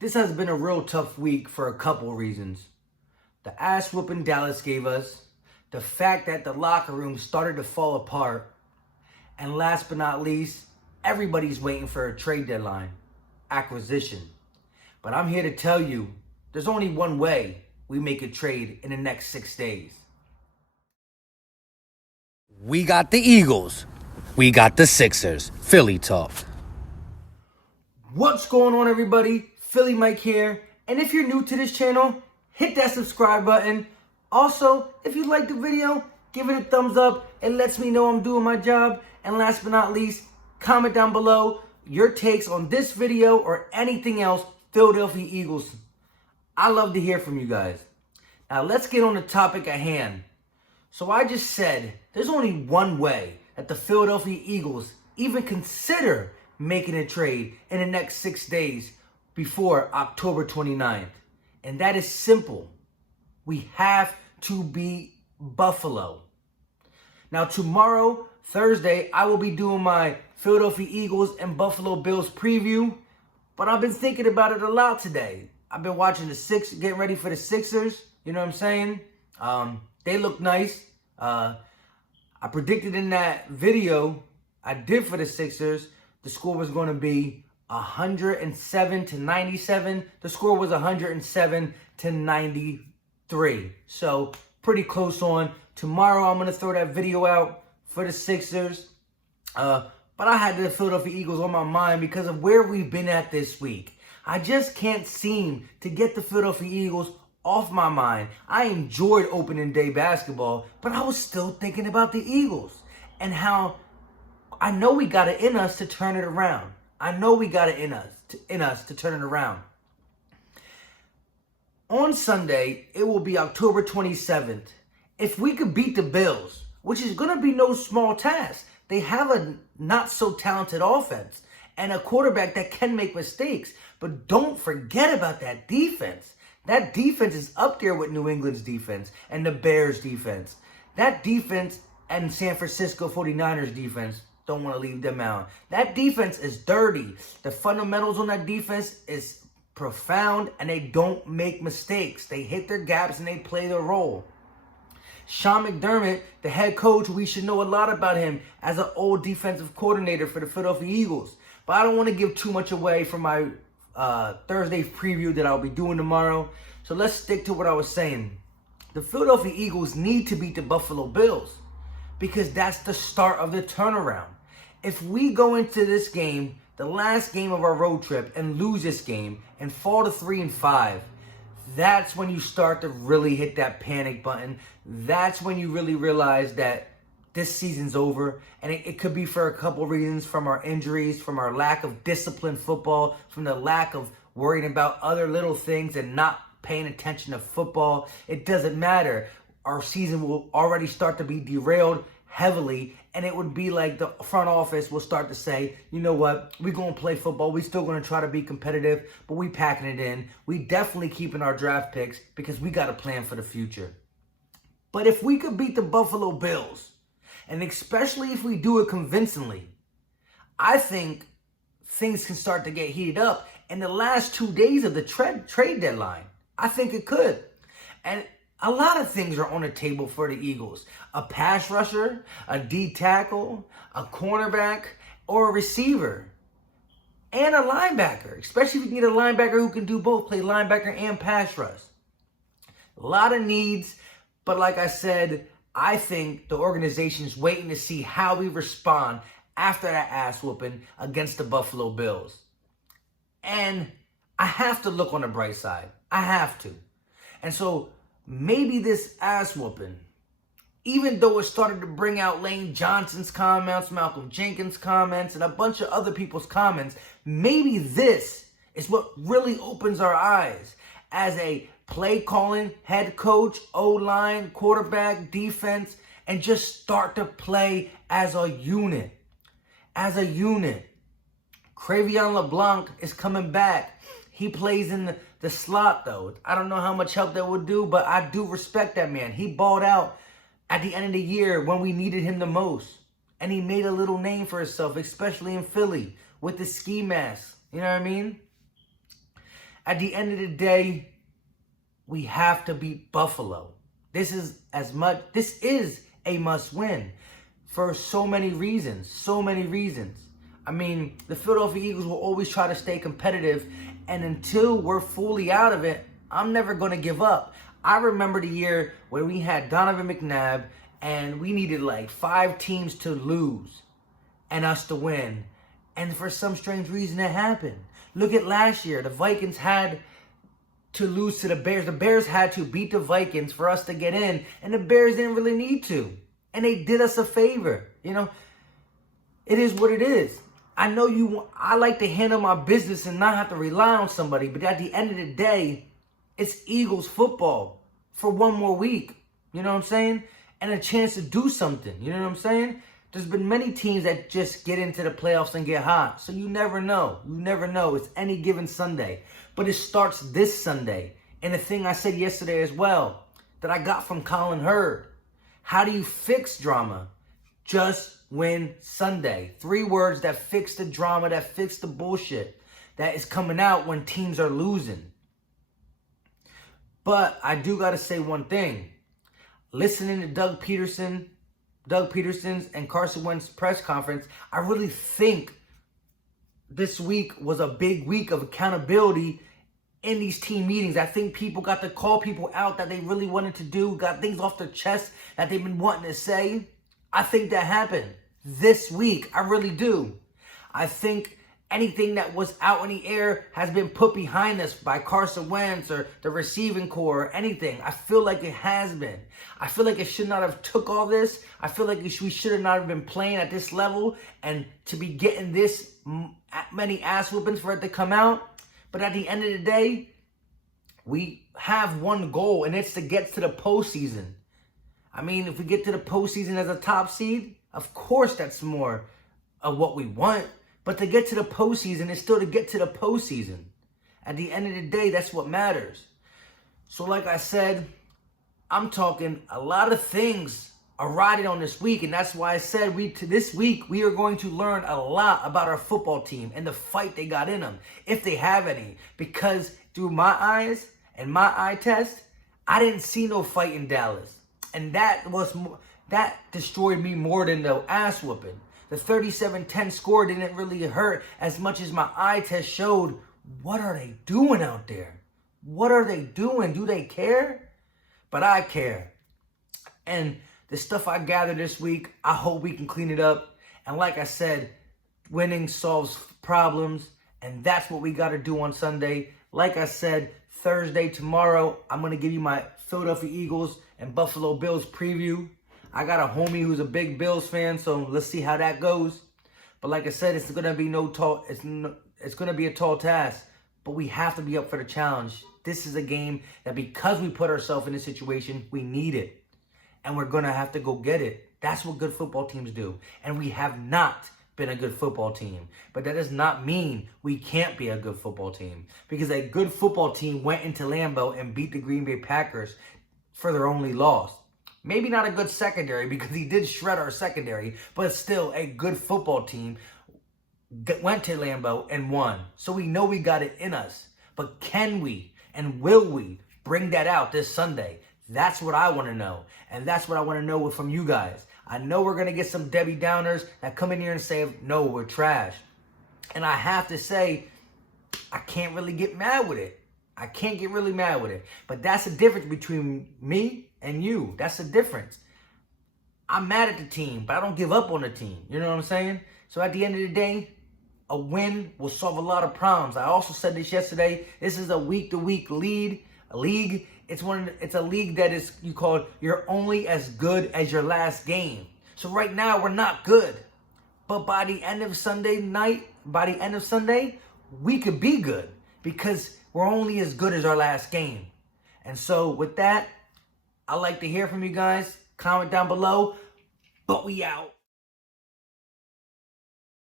This has been a real tough week for a couple reasons. The ass whooping Dallas gave us, the fact that the locker room started to fall apart, and last but not least, everybody's waiting for a trade deadline, acquisition. But I'm here to tell you, there's only one way we make a trade in the next 6 days. We got the Eagles. We got the Sixers. Philly talk. What's going on, everybody? Philly Mike here. And if you're new to this channel, hit that subscribe button. Also, if you like the video, give it a thumbs up. It lets me know I'm doing my job. And last but not least, comment down below your takes on this video or anything else Philadelphia Eagles. I love to hear from you guys. Now let's get on the topic at hand. So I just said there's only one way that the Philadelphia Eagles even consider making a trade in the next 6 days before October 29th. And that is simple. We have to beat Buffalo. Now tomorrow, Thursday, I will be doing my Philadelphia Eagles and Buffalo Bills preview. But I've been thinking about it a lot today. I've been watching getting ready for the Sixers. You know what I'm saying? They look nice. I predicted in that video I did for the Sixers, the score was going to be 107-97. The score was 107-93. So pretty close on. Tomorrow I'm going to throw that video out for the Sixers. But I had the Philadelphia Eagles on my mind because of where we've been at this week. I just can't seem to get the Philadelphia Eagles off my mind. I enjoyed opening day basketball, but I was still thinking about the Eagles and how I know we got it in us to turn it around. I know we got it in us to turn it around. On Sunday, it will be October 27th. If we could beat the Bills, which is going to be no small task. They have a not so talented offense and a quarterback that can make mistakes. But don't forget about that defense. That defense is up there with New England's defense and the Bears' defense. That defense and San Francisco 49ers defense, don't want to leave them out. That defense is dirty. The fundamentals on that defense is profound, and they don't make mistakes. They hit their gaps and they play their role. Sean McDermott, the head coach, we should know a lot about him as an old defensive coordinator for the Philadelphia Eagles. But I don't want to give too much away from my Thursday preview that I'll be doing tomorrow. So let's stick to what I was saying. The Philadelphia Eagles need to beat the Buffalo Bills because that's the start of the turnaround. If we go into this game, the last game of our road trip, and lose this game and fall to 3-5, that's when you start to really hit that panic button. That's when you really realize that this season's over. And it could be for a couple reasons, from our injuries, from our lack of disciplined football, from the lack of worrying about other little things and not paying attention to football. It doesn't matter. Our season will already start to be derailed heavily, and it would be like the front office will start to say, you know what, we're going to play football. We're still going to try to be competitive, but we packing it in. We definitely keeping our draft picks because we got a plan for the future. But if we could beat the Buffalo Bills, and especially if we do it convincingly, I think things can start to get heated up in the last 2 days of the trade deadline. I think it could. And a lot of things are on the table for the Eagles. A pass rusher, a D tackle, a cornerback, or a receiver. And a linebacker, especially if you can get a linebacker who can do both, play linebacker and pass rush. A lot of needs, but like I said, I think the organization is waiting to see how we respond after that ass whooping against the Buffalo Bills. And I have to look on the bright side. I have to. And so maybe this ass whooping, even though it started to bring out Lane Johnson's comments, Malcolm Jenkins' comments, and a bunch of other people's comments, maybe this is what really opens our eyes as a play calling, head coach, O-line, quarterback, defense, and just start to play as a unit. As a unit. Crevion LeBlanc is coming back. He plays in the slot, though. I don't know how much help that would do, but I do respect that man. He balled out at the end of the year when we needed him the most. And he made a little name for himself, especially in Philly, with the ski mask. You know what I mean? At the end of the day, we have to beat Buffalo. This is a must win for so many reasons. So many reasons. I mean, the Philadelphia Eagles will always try to stay competitive, and until we're fully out of it, I'm never going to give up. I remember the year when we had Donovan McNabb and we needed like 5 teams to lose and us to win. And for some strange reason, it happened. Look at last year. The Vikings had to lose to the Bears. The Bears had to beat the Vikings for us to get in, and the Bears didn't really need to. And they did us a favor. You know, it is what it is. I know I like to handle my business and not have to rely on somebody, but at the end of the day, it's Eagles football for one more week. You know what I'm saying? And a chance to do something. You know what I'm saying? There's been many teams that just get into the playoffs and get hot. So you never know. You never know. It's any given Sunday. But it starts this Sunday. And the thing I said yesterday as well, that I got from Colin Hurd. How do you fix drama? Just win Sunday. 3 words that fix the drama, that fix the bullshit that is coming out when teams are losing. But I do got to say one thing. Listening to Doug Peterson's and Carson Wentz's press conference, I really think this week was a big week of accountability in these team meetings. I think people got to call people out that they really wanted to do, got things off their chest that they've been wanting to say. I think that happened this week. I really do. I think anything that was out in the air has been put behind us by Carson Wentz or the receiving core or anything. I feel like it has been. I feel like it should not have took all this. I feel like we should have not have been playing at this level and to be getting this many ass whoopings for it to come out. But at the end of the day, we have one goal, and it's to get to the postseason. I mean, if we get to the postseason as a top seed, of course that's more of what we want. But to get to the postseason is still to get to the postseason. At the end of the day, that's what matters. So like I said, I'm talking a lot of things are riding on this week. And that's why I said this week, we are going to learn a lot about our football team and the fight they got in them, if they have any. Because through my eyes and my eye test, I didn't see no fight in Dallas. And that destroyed me more than the ass whooping. The 37-10 score didn't really hurt as much as my eye test showed. What are they doing out there? What are they doing? Do they care? But I care. And the stuff I gathered this week, I hope we can clean it up. And like I said, winning solves problems. And that's what we got to do on Sunday. Like I said, Thursday, tomorrow, I'm going to give you my Philadelphia Eagles and Buffalo Bills preview. I got a homie who's a big Bills fan, so let's see how that goes. But like I said, it's gonna be it's gonna be a tall task, but we have to be up for the challenge. This is a game that, because we put ourselves in this situation, we need it, and we're gonna have to go get it. That's what good football teams do, and we have not been a good football team. But that does not mean we can't be a good football team, because a good football team went into Lambeau and beat the Green Bay Packers for their only loss. Maybe not a good secondary, because he did shred our secondary, but still a good football team went to Lambeau and won. So we know we got it in us. But can we and will we bring that out this Sunday? That's what I want to know. And that's what I want to know from you guys. I know we're going to get some Debbie Downers that come in here and say, no, we're trash. And I have to say, I can't really get mad with it. I can't get really mad with it. But that's the difference between me and you. That's the difference. I'm mad at the team, but I don't give up on the team. You know what I'm saying? So at the end of the day, a win will solve a lot of problems. I also said this yesterday. This is a week-to-week league. It's a league that is, you're only as good as your last game. So right now we're not good. But by the end of Sunday, we could be good, because we're only as good as our last game. And so with that, I'd like to hear from you guys. Comment down below. But we out.